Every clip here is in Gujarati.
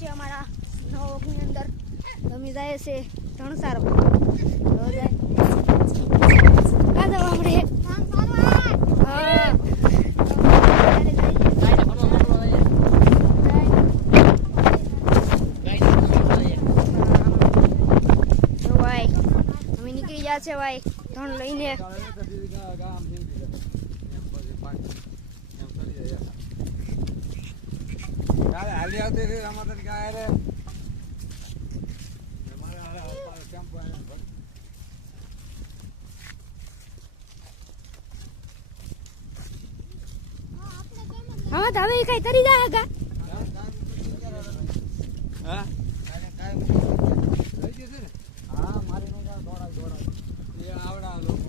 છે અમારા નવકની અંદર. ગમી જાય છે ધણસારો જાય. આપણે. હા. અમે છે ભાઈ. ધણ લઈને. હાલી આવતી રહી અમારે તો કાંઈ રે હા તો હવે કઈ કરી દે ગા હા? લઈ જશે ને? હા, મારી નો કાંઈ દોડાય, દોડાય. એ આવડા લોકો.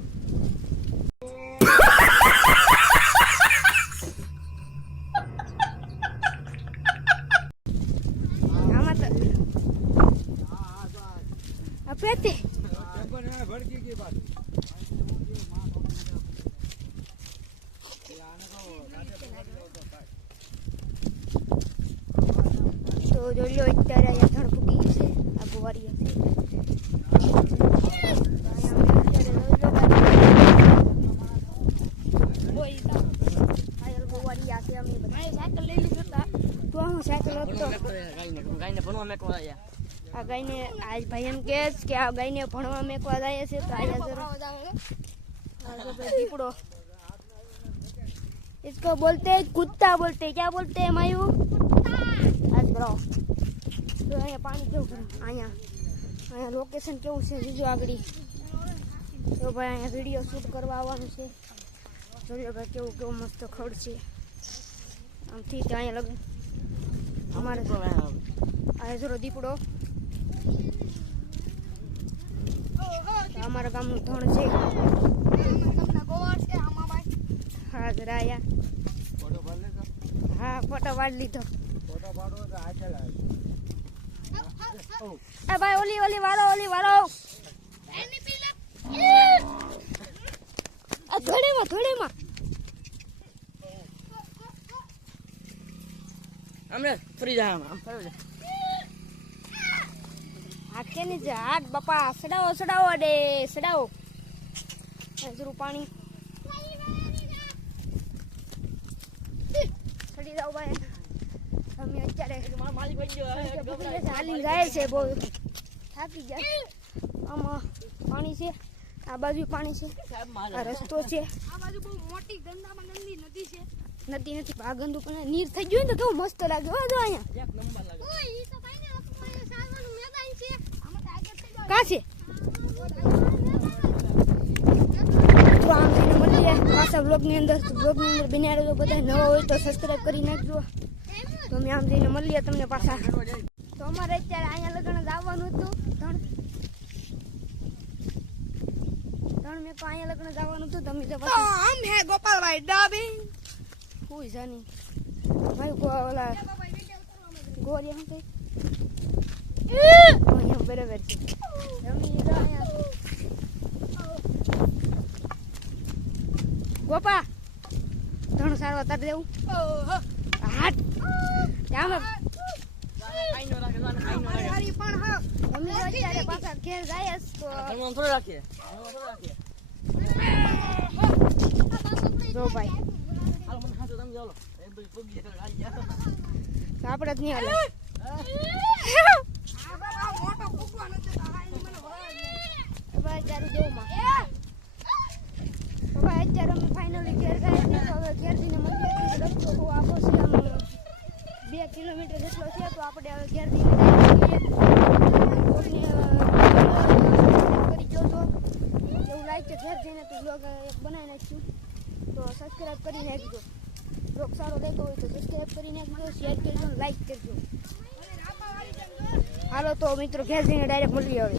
આમાં તો હા, હા, જો આ આ પેતે ટેમ્પો ને ભડકી ગઈ લો તો જોઈ લો અત્યારે અહીંયા ધણ ફૂટી છે આ લઈ લીધું તો. હું સાયકલ હતો. આ ગાયને આજ ભાઈ એમ કહે છે કે આ ગાયને ભણવા મેકવા જાય છે તો આયા જરા આ જો ભાઈ દીપડો इसको बोलते हैं कुत्ता बोलते हैं क्या बोलते हैं मायू आज ब्रो તો અહીંયા પાણી કેવું છે અહીંયા અહીંયા લોકેશન કેવું છે બીજું આગળ તો ભાઈ અહીંયા વિડીયો શૂટ કરવા આવવાનું છે જોઈ લો ભાઈ કેવું કેવું મસ્ત ખડ છે આમથી ત્યાં અહીંયા લગ અમારે આ જરો દીપડો તો અમારા ગામનું ધણ છે હા જરા આયા ફોટો પાડી લેજો. હા, ફોટો પાડી લીધો ફોટો પાડવો તો આગળ આવે. એ ભાઈ, ઓલી ઓલી વાળો ઓલી વાળો ધોળેમાં ધોળેમાં હાથે ની જ હાથ બાપા સડાવો સડાવો અડે સડાવો. હજરું પાણી. સડી જાઓ ભાઈ. અમે અત્યારે હાલી જાય છે બહુ. થાકી ગયા. આમાં પાણી છે આ બાજુ પાણી છે. આ રસ્તો છે. આ બાજુ બહુ મોટી ગંદામાં ગંદી નદી છે. નદી નથી આ ગંદુ પણ નીર થઈ ગયું ને તો કેવું મસ્ત લાગે. હો જો અહીંયા ઓય ઈ તો કઈ નહીં આપણું સારવાનું મેદાન છે આમાં તો આગળ થઈ જાવ કાં છે તો આમ થઈને મળીએ પાછા બ્લોગની અંદર. બ્લોગની અંદર બન્યા રહેજો બધા નવા હોય તો સબસ્ક્રાઈબ કરી નાખજો. તો અમે આમ જઈને મળીએ તમને પાછા. તો અમારે અત્યારે અહીંયા લગ્ન જ આવવાનું હતું. ત્રણ ત્રણ મેં તો અહીંયા લગ્ન જવાનું હતું. તમે તો આમ હે ગોપાલભાઈ ડાબી. કોઈ જાની. ભાઈ ગોવાલા ગોરિયા કહે અહીંયા બરાબર છે તો ગોપા ઘણું સારું તાર દેવું હાટ તો પાછા ઘેર જાય જ રાખીએ જો ભાઈ તો આપણે જ નહીં હાલે આ બાબા મોટો કૂકવા નથી તારા એને મને વળાવી દે. હવે અત્યારે જોમાં હવે અત્યારે અમે ફાઇનલી ઘેર ગયા છીએ. તો હવે ઘેર જઈને મંદિર રસ્તો આખો છે. આમ બે કિલોમીટર જેટલો છે તો આપણે હવે ઘેર જઈને direct મળીએ. કરી જોજો એવું લાઈક છે ઘેર જઈને તો એક બનાવી નાખશું તો સબસ્ક્રાઈબ કરી નાખજો બ્લોગ સારો રહેતો હોય તો સબસ્ક્રાઈબ કરી નાખજો શેર કરજો લાઈક કરજો. હાલો તો મિત્રો ઘેર જઈને ડાયરેક્ટ મળીએ હવે.